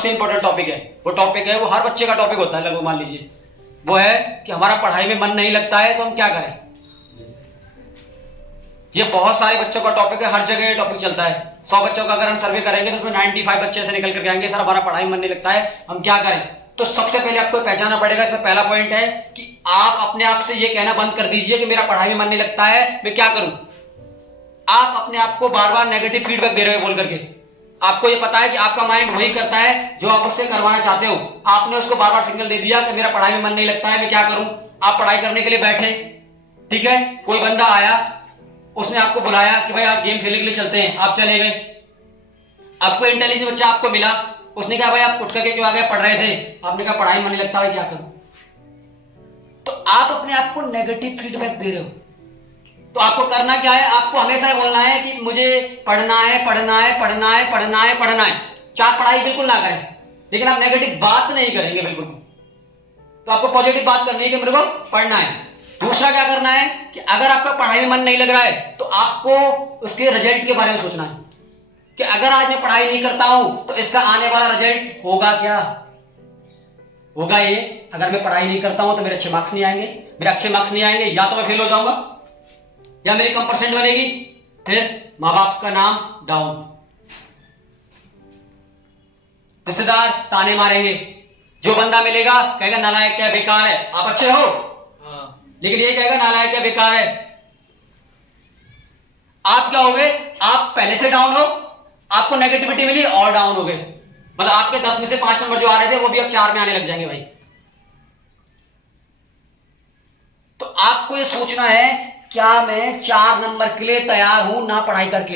सबसे important topic है। वो टॉपिक है, वो हर बच्चे का टॉपिक होता है लगभग, मान लीजिए वो है कि हमारा पढ़ाई में मन नहीं लगता है तो हम क्या करें। ये बहुत सारे बच्चों का टॉपिक है, हर जगह ये टॉपिक चलता है। 100 बच्चों का अगर हम सर्वे करेंगे तो उसमें 95 बच्चे ऐसे निकल करके आएंगे सर हमारा पढ़ाई में मन नहीं लगता है, हम क्या करें। तो सबसे पहले आपको पहचानना पड़ेगा, इसमें पहला पॉइंट है कि आप अपने आप से ये कहना बंद कर दीजिए कि मेरा पढ़ाई में मन नहीं लगता है, मैं क्या करूं। आप अपने आप को बार बार नेगेटिव फीडबैक दे रहे हो बोल करके। आपको ये पता है कि आपका माइंड वही करता है जो आप उससे करवाना चाहते हो। आपने उसको बार बार सिग्नल दे दिया कि मेरा पढ़ाई में मन नहीं लगता है, मैं क्या करूं। आप पढ़ाई करने के लिए बैठे, ठीक है, कोई बंदा आया, उसने आपको बुलाया कि भाई आप गेम खेलने के लिए चलते हैं, आप चले गए। आपको इंटेलिजेंट बच्चा आपको मिला, उसने कहा भाई आप उठ करके क्यों आ गए, पढ़ रहे थे। आपने कहा पढ़ाई मन नहीं लगता है, क्या करूं। तो आप अपने आप को नेगेटिव फीडबैक दे रहे हो। तो आपको करना क्या है, आपको हमेशा बोलना है कि मुझे पढ़ना है पढ़ना है पढ़ना है पढ़ना है पढ़ना है। चाहे पढ़ाई बिल्कुल ना करें, लेकिन आप नेगेटिव बात नहीं करेंगे बिल्कुल। तो आपको पॉजिटिव बात करनी है कि मेरे को पढ़ना है। दूसरा क्या करना है कि अगर आपका पढ़ाई में मन नहीं लग रहा है तो आपको उसके रिजल्ट के बारे में सोचना है कि अगर आज मैं पढ़ाई नहीं करता हूं तो इसका आने वाला रिजल्ट होगा क्या। होगा ये, अगर मैं पढ़ाई नहीं करता हूं तो मेरे अच्छे मार्क्स नहीं आएंगे। मेरे अच्छे मार्क्स नहीं आएंगे, या तो मैं फेल हो जाऊंगा या मेरी कम परसेंट बनेगी, फिर मां बाप का नाम डाउन, रिश्तेदार ताने मारेंगे, जो बंदा मिलेगा कहेगा नालायक क्या बेकार है। आप अच्छे हो लेकिन ये कहेगा नालायक क्या बेकार है। आप क्या हो गए, आप पहले से डाउन हो, आपको नेगेटिविटी मिली और डाउन हो गए। मतलब आपके 10 में से 5 नंबर जो आ रहे थे वो भी अब 4 में आने लग जाएंगे भाई। तो आपको ये सोचना है क्या मैं 4 नंबर के लिए तैयार हूं ना पढ़ाई करके।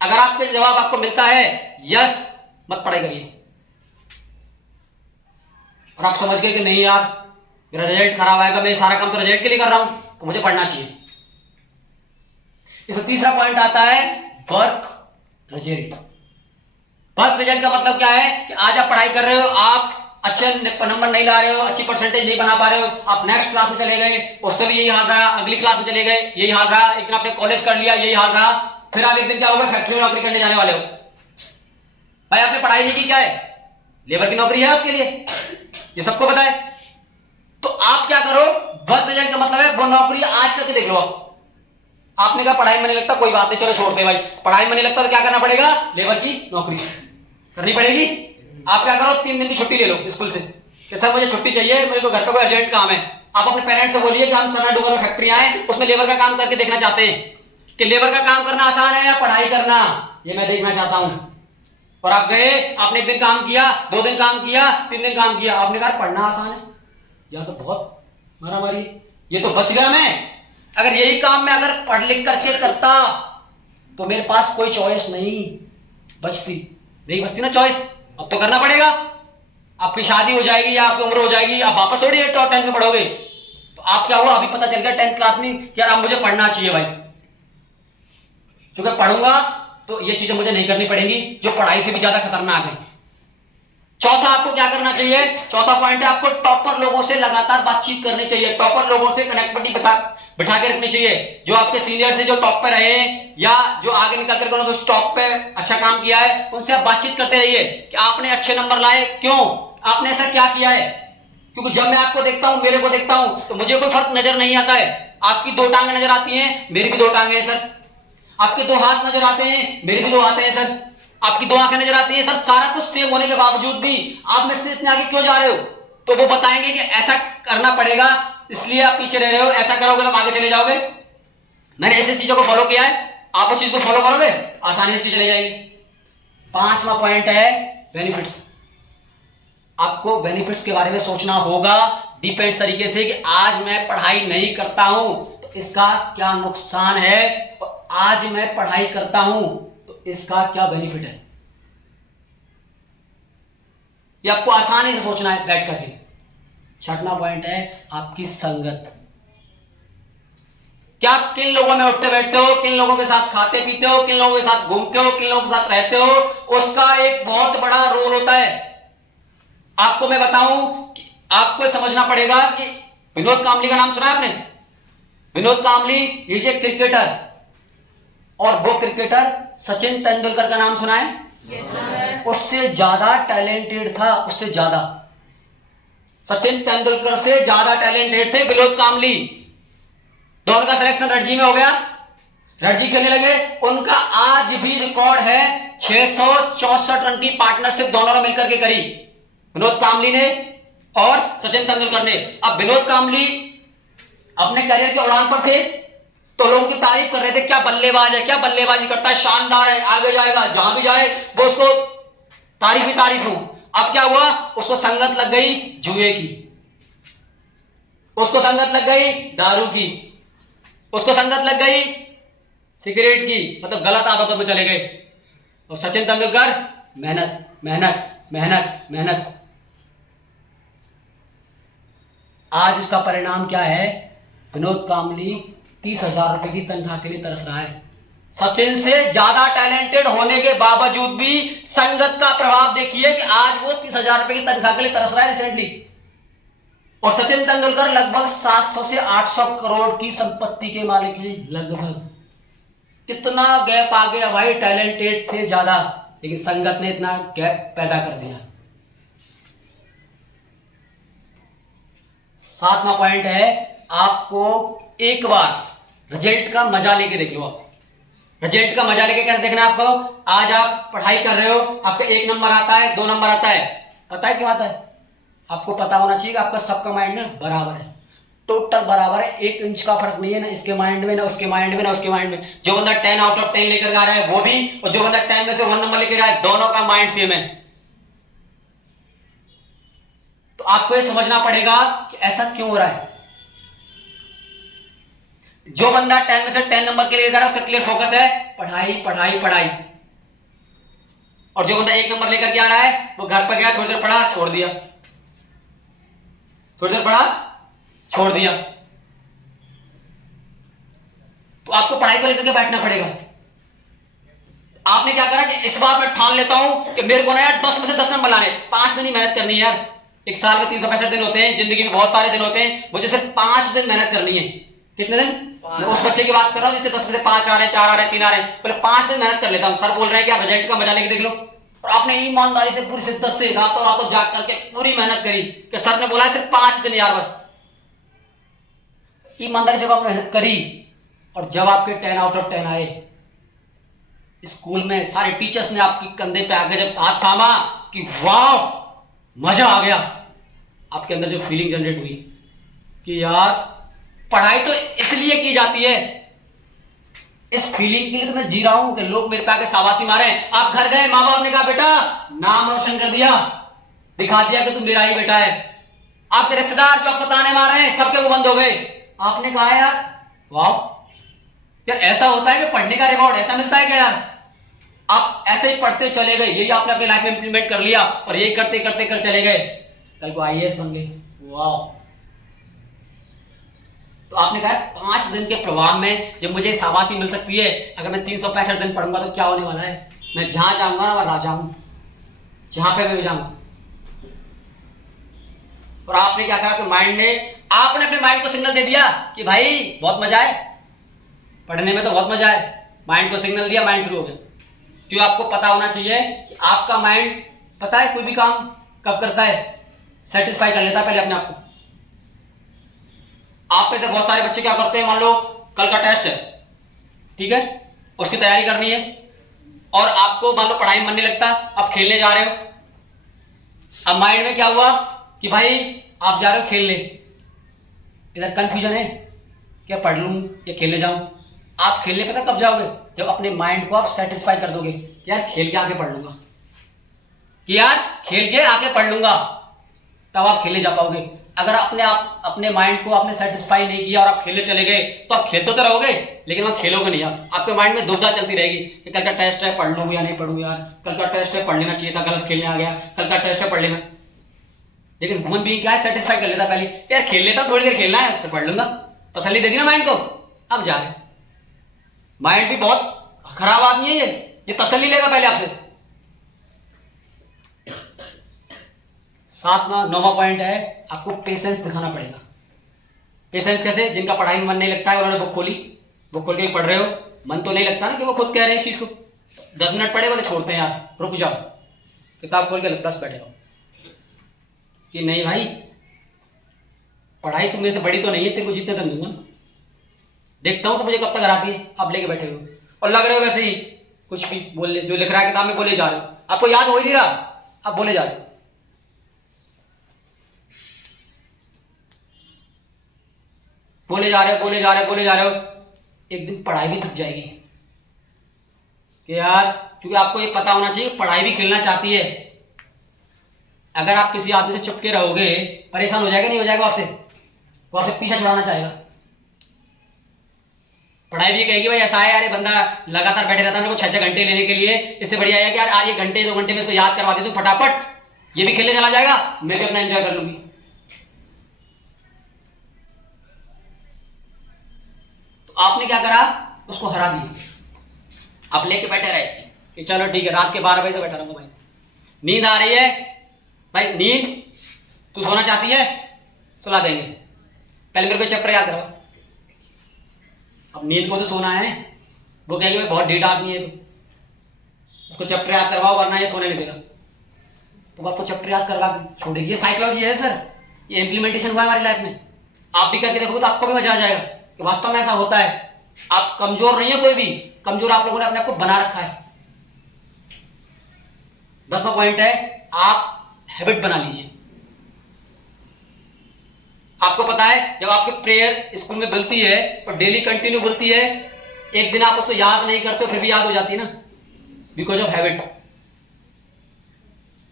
अगर आपके जवाब आपको मिलता है यस, मत पढ़ाई करिए। और आप समझ गए कि नहीं यार मेरा रिजल्ट खराब आएगा, मैं सारा काम तो रिजल्ट के लिए कर रहा हूं तो मुझे पढ़ना चाहिए। इसमें तीसरा पॉइंट आता है वर्क रिजल्ट। वर्क रिजल्ट का मतलब क्या है कि आज आप पढ़ाई कर रहे हो, आप अच्छे नंबर नहीं ला रहे हो, अच्छी परसेंटेज नहीं बना पा रहे हो, आप नेक्स्ट क्लास में चले गए, उसमें भी यही हाल रहा, अगली क्लास में चले गए यही हाल रहा, एक दिन आपने कॉलेज कर लिया यही हाल रहा, फिर आप एक दिन क्या होगा फैक्ट्री में नौकरी करने जाने वाले हो। भाई आपने पढ़ाई नहीं की, क्या है लेबर की नौकरी है उसके लिए, ये सबको पता है। तो आप क्या करो, वर्क रिजल्ट का मतलब है वो नौकरी आज करके देख लो। आपने कहा पढ़ाई में नहीं लगता, कोई बात नहीं चलो छोड़ दे भाई, पढ़ाई में नहीं लगता तो क्या करना पड़ेगा, लेबर की नौकरी करनी पड़ेगी। आप क्या करो 3 दिन की छुट्टी ले लो स्कूल से कि सर मुझे छुट्टी चाहिए, मेरे को घर पे कोई अर्जेंट काम है। आप अपने पेरेंट्स से बोलिए कि हम सरनाडुगर में फैक्ट्री आए, उसमें लेबर का काम करके देखना चाहते हैं कि लेबर का काम करना आसान है या पढ़ाई करना, ये मैं देखना चाहता हूं। और आप गए, आपने 1 दिन काम किया, 2 दिन काम किया, 3 दिन काम किया, आपने कहा पढ़ना आसान है या तो बहुत मारामारी, ये तो बच गया मैं। अगर यही काम मैं अगर पढ़ लिख करके करता तो मेरे पास कोई चॉइस नहीं बचती, नहीं बचती ना चॉइस, अब तो करना पड़ेगा। आपकी शादी हो जाएगी या आपकी उम्र हो जाएगी, आप वापस थोड़ी 8th और 10th में पढ़ोगे। तो आप क्या हुआ, अभी पता चल गया 10th क्लास में यार अब मुझे पढ़ना चाहिए भाई, क्योंकि पढ़ूंगा तो ये चीजें मुझे नहीं करनी पड़ेंगी जो पढ़ाई से भी ज्यादा खतरनाक है। चौथा आपको क्या करना चाहिए, चौथा पॉइंट है आपको टॉपर लोगों से लगातार बातचीत करनी चाहिए, टॉपर लोगों से कनेक्टिविटी बिठा के रखनी चाहिए। जो आपके सीनियर से जो टॉप पे रहे या जो आगे निकल करके उन्होंने उस टॉप पे अच्छा काम किया है, उनसे आप बातचीत करते रहिए कि आपने अच्छे नंबर लाए, क्यों आपने ऐसा क्या किया है। क्योंकि जब मैं आपको देखता हूं, मेरे को देखता हूं तो मुझे कोई फर्क नजर नहीं आता है। आपकी 2 टांगे नजर आती हैं, मेरी भी 2 टांगे हैं सर। आपके 2 हाथ नजर आते हैं, मेरे भी 2 हाथ हैं सर। आपकी 2 आंखें नजर आती हैं सर। सारा कुछ सेम होने के बावजूद भी आप में से इतने आगे क्यों जा रहे हो। तो वो बताएंगे कि ऐसा करना पड़ेगा इसलिए आप पीछे रह रहे हो, ऐसा करोगे तो आगे चले जाओगे। मैंने ऐसी चीजों को फॉलो किया है, आप उस चीज को फॉलो करोगे आसानी से चले जाएगी। 5वां पॉइंट है बेनिफिट्स। आपको बेनिफिट्स के बारे में सोचना होगा डिपेंड्स तरीके से कि आज मैं पढ़ाई नहीं करता हूं तो इसका क्या नुकसान है, और आज मैं पढ़ाई करता हूं तो इसका क्या बेनिफिट है। ये आपको आसानी से सोचना है बैठ करके। 6वां पॉइंट है आपकी संगत। क्या किन लोगों में उठते बैठते हो, किन लोगों के साथ खाते पीते हो, किन लोगों के साथ घूमते हो, किन लोगों के साथ रहते हो, उसका एक बहुत बड़ा रोल होता है। आपको मैं बताऊं कि आपको समझना पड़ेगा कि विनोद कांबली का नाम सुना है आपने। Vinod Kambli is a cricketer, और वो क्रिकेटर सचिन तेंदुलकर का नाम सुना है। उससे ज्यादा टैलेंटेड था, उससे ज्यादा। सचिन तेंदुलकर से ज्यादा टैलेंटेड थे विनोद कांबली। दोनों का सिलेक्शन रणजी में हो गया, रणजी खेलने लगे। उनका आज भी रिकॉर्ड है 664 रन की पार्टनरशिप दोनों ने मिलकर के करी, विनोद कांबली ने और सचिन तेंदुलकर ने। अब विनोद कांबली अपने करियर के उड़ान पर थे तो लोगों की तारीफ कर रहे थे, क्या बल्लेबाज है, क्या बल्लेबाजी करता है, शानदार है, आगे जाएगा, जहां भी जाए वो उसको तारीफ ही तारीफ हो। अब क्या हुआ, उसको संगत लग गई जुए की, उसको संगत लग गई दारू की, उसको संगत लग गई सिगरेट की, मतलब गलत आदतों में चले गए। और सचिन तेंदुलकर मेहनत मेहनत मेहनत मेहनत। आज उसका परिणाम क्या है, विनोद कांबली 30,000 रुपए की तनख्वाह के लिए तरस रहा है। सचिन से ज्यादा टैलेंटेड होने के बावजूद भी संगत का प्रभाव देखिए कि आज वो 30,000 रुपए की तनख्वाह के लिए तरस रहा है रिसेंटली। और सचिन तेंदुलकर लगभग 700 से 800 करोड़ की संपत्ति के मालिक हैं, लगभग। कितना गैप आ गया भाई, टैलेंटेड थे ज्यादा लेकिन संगत ने इतना गैप पैदा कर दिया। 7वां पॉइंट है, आपको एक बार रिजल्ट का मजा लेके देख लो। आप रिजल्ट का मजा लेके कैसे देखना है आपको, आज आप पढ़ाई कर रहे हो, आपका 1 नंबर आता है, 2 नंबर आता है, पता है क्यों आता है? आपको पता होना चाहिए आपका सबका माइंड ना बराबर है, टोटल बराबर है, 1 इंच का फर्क नहीं है, ना इसके माइंड में, ना उसके माइंड में, ना उसके माइंड में। जो बंदा 10 आउट ऑफ 10 लेकर आ रहा है वो भी, और जो बंदा 10 में से 1 नंबर लेकर आ रहा है, दोनों का माइंड सेम है। तो आपको ये समझना पड़ेगा कि ऐसा क्यों हो रहा है। जो बंदा 10 में से 10 नंबर के लिए जा रहा है उसका क्लियर फोकस है पढ़ाई पढ़ाई पढ़ाई, और जो बंदा 1 नंबर लेकर के आ रहा है वो घर पर गया, थोड़ी देर पढ़ा, छोड़ दिया, थोड़ी देर पढ़ा, छोड़ दिया। तो आपको पढ़ाई को लेकर के बैठना पड़ेगा। आपने क्या करा कि इस बार मैं ठान लेता हूं कि मेरे को ना यार 10 में से 10 नंबर लाने, 5 दिन ही मेहनत करनी है यार। एक साल में 365 दिन होते हैं, जिंदगी में बहुत सारे दिन होते हैं, मुझे सिर्फ 5 दिन मेहनत करनी है। कितने दिन? मैं उस बच्चे की बात कर रहा हूं जिससे 10 में से 5 आ रहे हैं, 4 आ रहे हैं, 3 आ रहे हैं, पहले 5 दिन मेहनत कर लेता हूं। सर बोल रहे हैं कि रिजल्ट का मजा लेके देख लो, और आपने ईमानदारी से पूरी शिद्दत से रातों रातों जाग करके पूरी मेहनत करी कि सर ने बोला सिर्फ 5 दिन यार, बस ईमानदारी से आपने मेहनत करी। और जब आपके 10 आउट ऑफ 10 आए, स्कूल में सारे टीचर्स ने आपके कंधे पे आके जब हाथ थामा कि वाह मजा आ गया, आपके अंदर जो फीलिंग जनरेट हुई कि यार पढ़ाई तो इसलिए की जाती है, इस फीलिंग के लिए तो मैं जी रहा हूं कि लोग मेरे पे आके शाबाशी मारे। आप घर गए, माँ बाप ने कहा बेटा नाम रोशन कर दिया, दिखा दिया कि तुम मेरा ही बेटा है। आपके रिश्तेदार जो आपको ताने मार रहे हैं सबके वो बंद हो गए। आपने कहा यार वाह यार, ऐसा होता है कि पढ़ने का रिवॉर्ड ऐसा मिलता है क्या यार। आप ऐसे ही पढ़ते चले गए, यही आपने अपनी लाइफ में इंप्लीमेंट कर लिया और यही करते करते कर चले गए, कल को IAS बन गए। वाह। तो आपने कहा 5 दिन के प्रभाव में जब मुझे शाबाशी मिल सकती है, अगर मैं 365 दिन पढ़ूंगा तो क्या होने वाला है, मैं जहां जाऊंगा ना मैं राजा हूं, जहां पे मैं जाऊं। और आपने क्या कहा कि माइंड ने, आपने अपने माइंड को सिग्नल दे दिया कि भाई बहुत मजा है पढ़ने में, तो बहुत मजा है, माइंड को सिग्नल दिया, माइंड शुरू हो गया। क्यों? आपको पता होना चाहिए कि आपका माइंड पता है कोई भी काम कब करता है, सेटिस्फाई कर लेता है पहले अपने आप को। आप में से बहुत सारे बच्चे क्या करते हैं, मान लो कल का टेस्ट है, ठीक है, उसकी तैयारी करनी है, और आपको मान लो पढ़ाई में मन नहीं लगता, आप खेलने जा रहे हो। अब माइंड में क्या हुआ कि भाई आप जा रहे हो खेलने, इधर कंफ्यूजन है क्या पढ़ लूं या खेलने जाऊं। आप खेलने पता कब जाओगे, जब अपने माइंड को आप सेटिस्फाई कर दोगे, यार खेल के आके पढ़ लूंगा, कि यार खेल के आके पढ़ लूंगा, तब आप खेलने जा पाओगे। अगर अपने माइंड को आपने सेटिस्फाई नहीं किया और आप खेलने चले गए तो आप खेलते तो रहोगे लेकिन वहां खेलोगे नहीं। आप आपके माइंड में दुविधा चलती रहेगी कि कल का टेस्ट है, पढ़ लूं या नहीं पढ़ूं, यार कल का टेस्ट है, पढ़ लेना चाहिए था, गलत खेलने आ गया, कल का टेस्ट है, पढ़ लेना। लेकिन ह्यूमन बीइंग क्या है, सेटिस्फाई कर लेता पहले, यार खेल लेता, थोड़ी देर खेलना है, फिर पढ़ लूंगा, तसल्ली देगी ना माइंड को। अब जा रहे, माइंड भी बहुत खराब आदमी है, ये तसल्ली लेगा पहले आपसे। 9वां पॉइंट है, आपको पेशेंस दिखाना पड़ेगा। पेशेंस कैसे? जिनका पढ़ाई में मन नहीं लगता है, उन्होंने बुक खोली, बुक खोल के पढ़ रहे हो, मन तो नहीं लगता ना कि वो खुद कह रहे हैं इस चीज को, 10 मिनट पढ़े बोले छोड़ते हैं यार, रुक जाओ, किताब खोल के बस बैठे रहो कि नहीं भाई पढ़ाई तुम मेरे से बड़ी तो नहीं है, तेरे को जितने तक दूंगा, देखता हूँ तो मुझे कब तक हराती है, आप लेके बैठे हो और लग रहे हो वैसे ही कुछ भी बोले, जो लिख रहा है किताब में बोले जा रहे हो, आपको याद हो ही नहीं रहा, आप बोले जा रहे हो। बोले जा रहे हो, बोले जा रहे हो, बोले जा रहे हो, एक दिन पढ़ाई भी थक जाएगी कि यार, क्योंकि आपको ये पता होना चाहिए पढ़ाई भी खेलना चाहती है। अगर आप किसी आदमी से चुपके रहोगे, परेशान हो जाएगा नहीं हो जाएगा आपसे, वो आपसे पीछा छुड़ाना चाहेगा। पढ़ाई भी कहेगी भाई ऐसा है यार, ये बंदा लगातार बैठे रहता है, मेरे को 6-6 घंटे लेने के लिए, इससे बढ़िया है कि यार आज 1 घंटे 2 घंटे में इसको याद करवा देता हूं फटाफट, ये भी खेलने चला जाएगा, मैं भी अपना एंजॉय कर लूंगी। तो आपने क्या करा, उसको हरा दिया। आप लेके बैठे रहे कि चलो ठीक है, रात के 12 बजे से बैठा रहूंगा भाई, नींद आ रही है भाई, नींद तू सोना चाहती है, सुला देंगे, पहले मेरे को चैप्टर याद करो। अब नींद को तो सोना है, वो कहेगी भाई बहुत ढीठ आदमी है तो उसको चैप्टर याद करवाओ वरना ये सोने नहीं देगा, तो आपको चैप्टर याद करवा छोड़ेगी। ये साइकोलॉजी है सर, ये इंप्लीमेंटेशन हुआ है हमारी लाइफ में। आप भी करके देखोगे तो आपको भी मजा आ जाएगा कि वास्तव में ऐसा होता है। आप कमजोर नहीं है कोई भी, कमजोर आप लोगों ने अपने आप को बना रखा है। 10वां पॉइंट है, आप हैबिट बना लीजिए। आपको पता है जब आपकी प्रेयर स्कूल में बोलती है और डेली कंटिन्यू बोलती है, एक दिन आप उसको याद नहीं करते फिर भी याद हो जाती है ना, because of habit.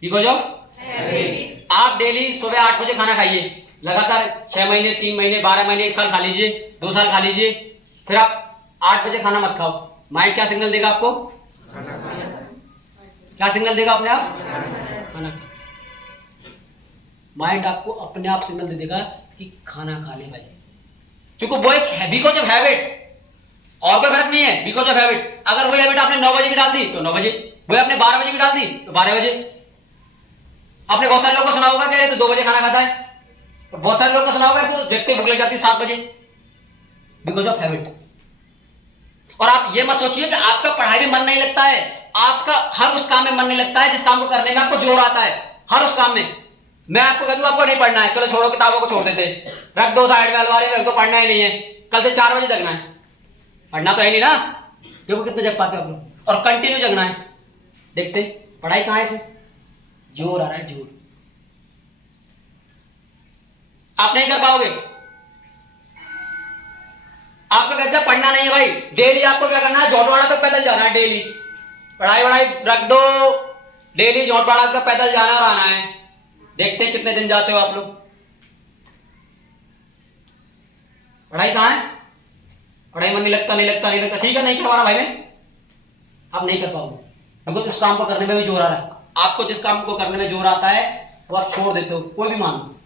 Because of habit. आप डेली सुबह 8 बजे खाना खाइए, लगातार 6 महीने 3 महीने 12 महीने 1 साल खा लीजिए, 2 साल खा लीजिए, फिर आप 8 बजे खाना मत खाओ, माइंड क्या सिग्नल देगा आपको, क्या सिग्नल देगा अपने आप, खाना खा। माइंड आपको अपने आप सिग्नल दे देगा कि खाना खा ले भाई, क्योंकि वो एक है बिकॉज ऑफ हैबिट, और कोई फर्क नहीं है, बिकॉज ऑफ हैबिट। अगर वही हैबिट आपने 9 बजे की डाल दी तो 9 बजे, वही आपने 12 बजे की डाल दी तो 12 बजे। आपने बहुत सारे लोगों को सुना होगा कह रहे तो 2 बजे खाना खाता है, तो बहुत सारे लोगों को सुना होगा तो जगते भूख लग जाती है 7 बजे, बिकॉज ऑफ हैबिट। और आप ये मत सोचिए कि आपका पढ़ाई में मन नहीं लगता है, आपका हर उस काम में मन नहीं लगता है जिस काम को करने में आपको जोर आता है, हर उस काम में। मैं आपको कह दूं आपको नहीं पढ़ना है, चलो छोड़ो किताबों को छोड़ देते, रख दो साइड में अलमारी में, तो पढ़ना ही नहीं है, कल से 4 बजे जगना है, पढ़ना तो है नहीं ना। देखो कितने जग पाते हो आप लोग, और कंटिन्यू जगना है। देखते पढ़ाई कहां है इसमें, जोर आ रहा है, जोर। आप नहीं कर पाओगे, आपको कहते हैं पढ़ना नहीं है भाई, डेली आपको क्या करना है, झोटवाड़ा तक पैदल जाना है डेली, पढ़ाई वढ़ाई रख दो, डेली झोटवाड़ा तक पैदल जाना और आना है। देखते हैं कितने दिन जाते हो आप लोग। पढ़ाई कहां है, पढ़ाई मन नहीं लगता, नहीं लगता, नहीं लगता, ठीक है नहीं करवाना भाई मैं, आप नहीं कर पाओगे, क्योंकि उस काम को करने में भी जोर आ रहा है। आपको जिस काम को करने में जोर आता है वो आप छोड़ देते हो, कोई भी मान लो।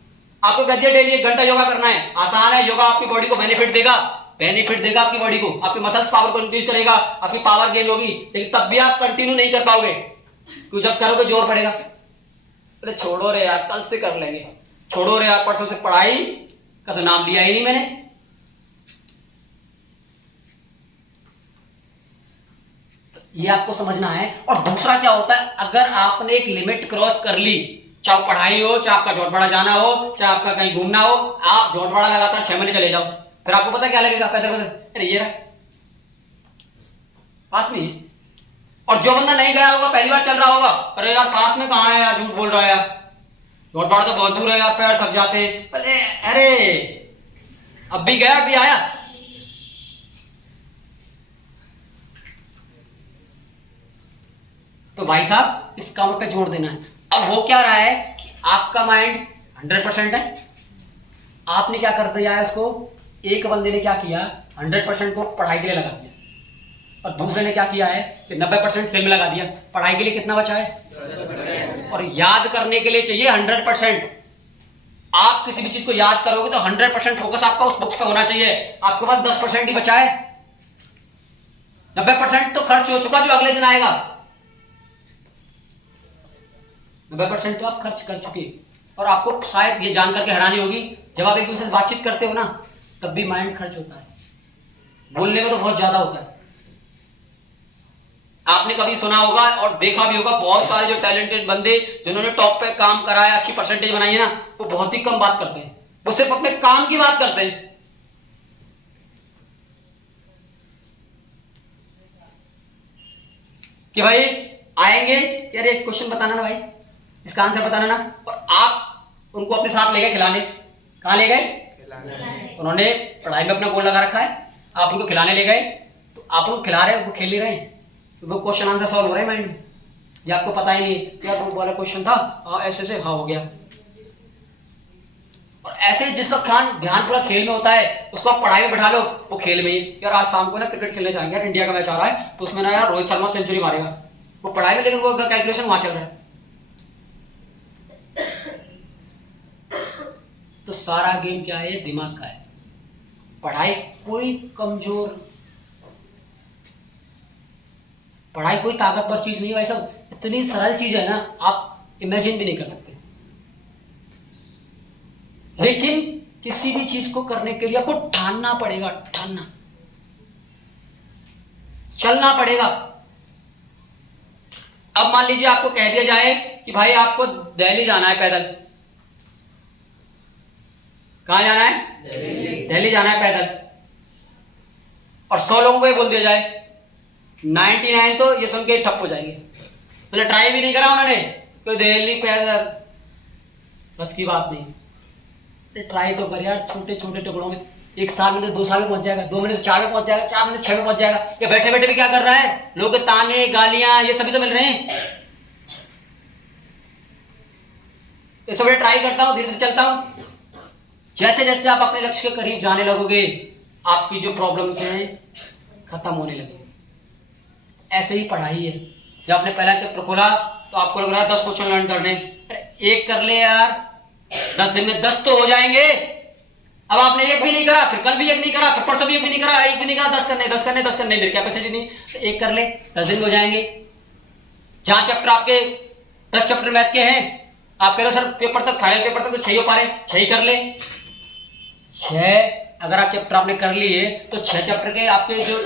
आपको कह दिया डेली 1 घंटा योगा करना है, आसान है, योगा आपकी बॉडी को बेनिफिट देगा, बेनिफिट देगा आपकी बॉडी को, आपकी मसल्स पावर को इंक्रीज करेगा, आपकी पावर गेन होगी, लेकिन तब भी आप कंटिन्यू नहीं कर पाओगे, क्योंकि जब करोगे जोर पड़ेगा। अरे छोड़ो रे यार, कल से कर लेंगे, छोड़ो रे यार, परसों से पढ़ाई का तो नाम लिया ही नहीं मैंने। तो ये आपको समझना है। और दूसरा क्या होता है, अगर आपने एक लिमिट क्रॉस कर ली, चाहे पढ़ाई हो, चाहे आपका झोटवाड़ा जाना हो, चाहे आपका कहीं घूमना हो, आप झोटवाड़ा लगातार 6 महीने चले जाओ, फिर आपको पता क्या लगेगा, पैदल पैदल, अरे ये रहा पास में है। और जो बंदा नहीं गया होगा, पहली बार चल रहा होगा, अरे यार पास में कहां है यार, झूठ बोल रहा है यार, झोटवाड़ा तो बहुत दूर है यार, पैर थक जाते हैं, अरे अब भी गया, अब भी आया। तो भाई साहब इस काम पे जोर देना है। अब हो क्या रहा है कि आपका माइंड 100% है, आपने क्या कर दिया है उसको, एक बंदे ने क्या किया 100% को पढ़ाई के लिए लगा दिया, और दूसरे ने क्या किया है कि 90% फिल्म लगा दिया। पढ़ाई के लिए कितना बचा है, और याद करने के लिए चाहिए 100%। आप किसी भी चीज को याद करोगे तो 100% फोकस आपका उस बुक्स पे होना चाहिए, आपके पास 10% ही बचा है, 90% तो खर्च हो चुका जो अगले दिन आएगा, 90% तो आप खर्च कर चुके। और आपको शायद ये जानकर के हैरानी होगी, जब आप एक दूसरे से बातचीत करते हो ना, तब भी माइंड खर्च होता है, बोलने में तो बहुत ज्यादा होता है, आपने कभी सुना होगा और देखा भी होगा, बहुत सारे जो टैलेंटेड बंदे जिन्होंने टॉप पे काम करा है, अच्छी परसेंटेज बनाई है ना, वो बहुत ही कम बात करते हैं, वो सिर्फ अपने काम की बात करते हैं। कि भाई आएंगे यार एक क्वेश्चन बताना ना भाई, इसका आंसर बताना ना, और आप उनको अपने साथ ले गए खिलाने। कहाँ ले गए? उन्होंने पढ़ाई में अपना गोल लगा रखा है, आप उनको खिलाने ले गए, तो आप उनको खिला रहे हो, वो खेल नहीं रहे, तो वो क्वेश्चन आंसर सॉल्व हो रहा है माइंड में, ये आपको पता ही नहीं क्या वो वाला क्वेश्चन था, हाँ ऐसे से हाँ हो गया। और ऐसे जिसका ध्यान पूरा खेल में होता है, उसको आप पढ़ाई में बैठा लो, वो खेल में ही, यार आज शाम को ना क्रिकेट खेलने जाएंगे यार, इंडिया का मैच आ रहा है, तो उसमें ना यार रोहित शर्मा सेंचुरी मारेगा, वो पढ़ाई में, लेकिन वो कैलकुलेशन वहां चल रहा है। तो सारा गेम क्या है? दिमाग का है। पढ़ाई कोई कमजोर, पढ़ाई कोई ताकतवर चीज नहीं है भाई साहब, इतनी सरल चीज है ना, आप इमेजिन भी नहीं कर सकते। लेकिन किसी भी चीज को करने के लिए आपको ठानना पड़ेगा, ठानना, चलना पड़ेगा। अब मान लीजिए आपको कह दिया जाए कि भाई आपको दिल्ली जाना है पैदल, कहां जाना है? दिल्ली जाना है पैदल, और 100 लोगों को बोल दिया जाए, 99 तो ये सुन के ठप हो जाएंगे, तो ट्राई भी नहीं करा उन्होंने, तो दिल्ली पैदल, बस की बात नहीं। ट्राई तो कर यार, छोटे छोटे टुकड़ों में, 1 साल में तो 2 साल में पहुंच जाएगा, 2 महीने तो 4 में पहुंच जाएगा, 4 महीने 6 में पहुंच जाएगा। ये बैठे बैठे भी क्या कर रहा है, लोगों के ताने गालियां ये सभी तो मिल रहे हैं। ये सब ट्राई करता हूं, धीरे धीरे चलता हूं। जैसे जैसे आप अपने लक्ष्य के करीब जाने लगोगे, आपकी जो प्रॉब्लम्स हैं खत्म होने लगेगी। ऐसे ही पढ़ाई है, जब आपने पहला चैप्टर खोला तो आपको लग रहा है 10 क्वेश्चन लर्न करने, एक कर ले यार, 10 दिन में 10 तो हो जाएंगे। अब आपने एक भी नहीं करा, फिर कल भी एक नहीं करा, फिर परसों भी एक भी नहीं करा, एक भी नहीं करा, 10 करने मेरी कैपेसिटी नहीं, तो एक कर ले, 10 दिन में हो जाएंगे। जहां चैप्टर आपके 10 चैप्टर मैथ के हैं, आप कह रहे हो सर पेपर तक, फाइनल पेपर तक तो 6 हो पा रहे, 6 कर ले। 6 अगर आप चैप्टर आपने कर लिए तो 6 चैप्टर के आपके जो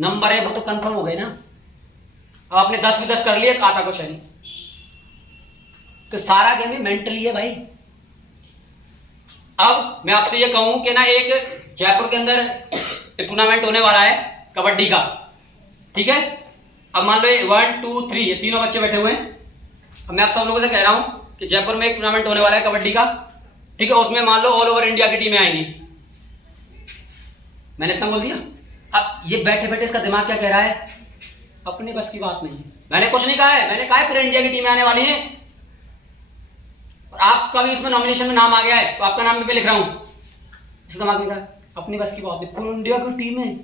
नंबर है वो तो कंफर्म हो गए ना। अब आपने 10 भी 10 कर लिए, आता कुछ नहीं। तो सारा गेम मेंटली है भाई। अब मैं आपसे ये कहूं कि ना, एक जयपुर के अंदर एक टूर्नामेंट होने वाला है कबड्डी का, ठीक है। अब मान लो 1 2 3 ये तीनों बच्चे बैठे हुए हैं। अब मैं आप सब लोगों से कह रहा हूं कि जयपुर में एक टूर्नामेंट होने वाला है कबड्डी का, ठीक है। उसमें मान लो ऑल ओवर इंडिया की टीमें आएंगी, मैंने इतना बोल दिया। अब ये बैठे बैठे इसका दिमाग क्या कह रहा है, अपने बस की बात नहीं है, मैंने कुछ नहीं कहा है, मैंने कहा है पूरे इंडिया की टीमें आने वाली हैं, और आपका भी इसमें नॉमिनेशन में नाम आ गया है, तो आपका नाम भी मैं लिख रहा हूं। इसका दिमाग में कहा अपनी बस की बात नहीं, पूरे इंडिया की टीम है,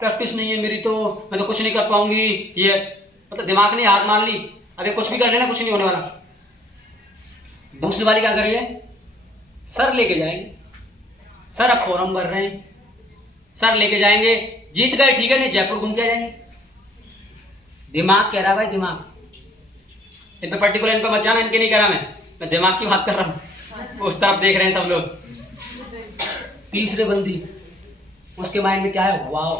प्रैक्टिस नहीं है मेरी, तो मैं तो कुछ नहीं कर पाऊंगी। ये मतलब दिमाग ने हाथ मान ली, अबे कुछ भी कर लेना, कुछ नहीं होने वाला। दूसरी वाली क्या कर रही है, सर लेके जाएंगे, सर अब फॉर्म भर रहे हैं, सर लेके जाएंगे, जीत गए ठीक है, नहीं जयपुर घूम के आ जाएंगे। दिमाग कह रहा भाई, दिमाग इन पे पर्टिकुलर इन पे मत जाना, इनके नहीं कह रहा मैं दिमाग की बात कर रहा हूं, उस तरफ देख रहे हैं सब लोग। तीसरे बंदी उसके माइंड में क्या है, वाओ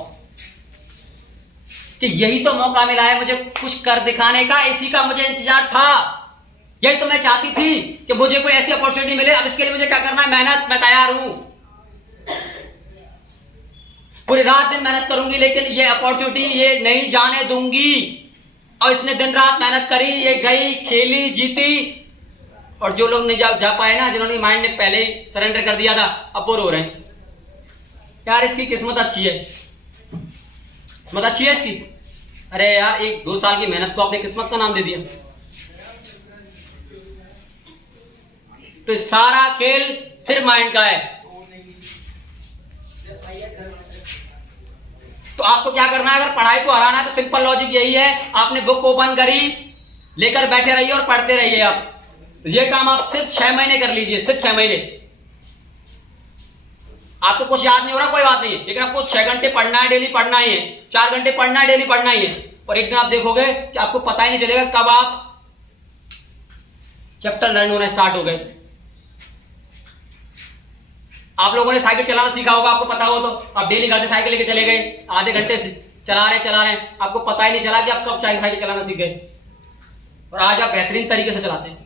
कि यही तो मौका मिला है मुझे कुछ कर दिखाने का, इसी का मुझे इंतजार था, यही तो मैं चाहती थी कि मुझे कोई ऐसी अपॉर्चुनिटी मिले। अब इसके लिए मुझे क्या करना है, मेहनत, मैं तैयार हूं, पूरी रात दिन मेहनत करूंगी, लेकिन ये अपॉर्चुनिटी ये नहीं जाने दूंगी। और इसने दिन रात मेहनत करी, ये गई, खेली, जीती, और जो लोग नहीं जा पाए ना, जिन्होंने माइंड ने पहले ही सरेंडर कर दिया था, अब वो रो रहे हैं यार इसकी किस्मत अच्छी है, किस्मत अच्छी है इसकी। अरे यार 1-2 साल की मेहनत को आपने किस्मत का नाम दे दिया। तो सारा खेल सिर्फ माइंड का है। तो आपको क्या करना है, अगर पढ़ाई को हराना है तो सिंपल लॉजिक यही है, आपने बुक ओपन करी, लेकर बैठे रहिए और पढ़ते रहिए। आप ये काम आप सिर्फ 6 महीने कर लीजिए, सिर्फ 6 महीने। आपको कुछ याद नहीं हो रहा कोई बात नहीं, लेकिन आपको 6 घंटे पढ़ना है, डेली पढ़ना ही है, 4 घंटे पढ़ना है, डेली पढ़ना ही है। और एक दिन आप देखोगे कि आपको पता ही नहीं चलेगा कब आप चैप्टर लर्न होना स्टार्ट हो गए। आप लोगों ने साइकिल चलाना सीखा होगा, आपको पता हो तो आप डेली घर से साइकिल लेके चले गए, आधे घंटे से चला रहे हैं, आपको पता ही नहीं चला कि आप कब साइकिल चलाना सीख गए, और आज आप बेहतरीन तरीके से चलाते हैं।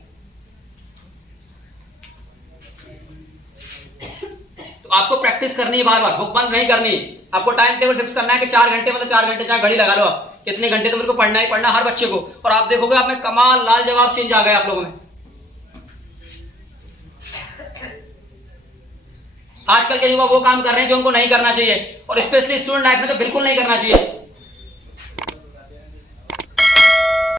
तो आपको प्रैक्टिस करनी है, बार बार बुक बंद नहीं करनी। आपको टाइम टेबल फिक्स करना है कि 4 घंटे, मतलब 4 घंटे चाहे घड़ी लगा लो आप, कितने घंटे तो मेरे को पढ़ना ही पढ़ना हर बच्चे को, और आप देखोगे आप में कमाल लाल जवाब चेंज आ गए आप लोगों में। आजकल के युवा वो काम कर रहे हैं जो उनको नहीं करना चाहिए, और स्पेशली स्टूडेंट लाइफ में तो बिल्कुल नहीं करना चाहिए।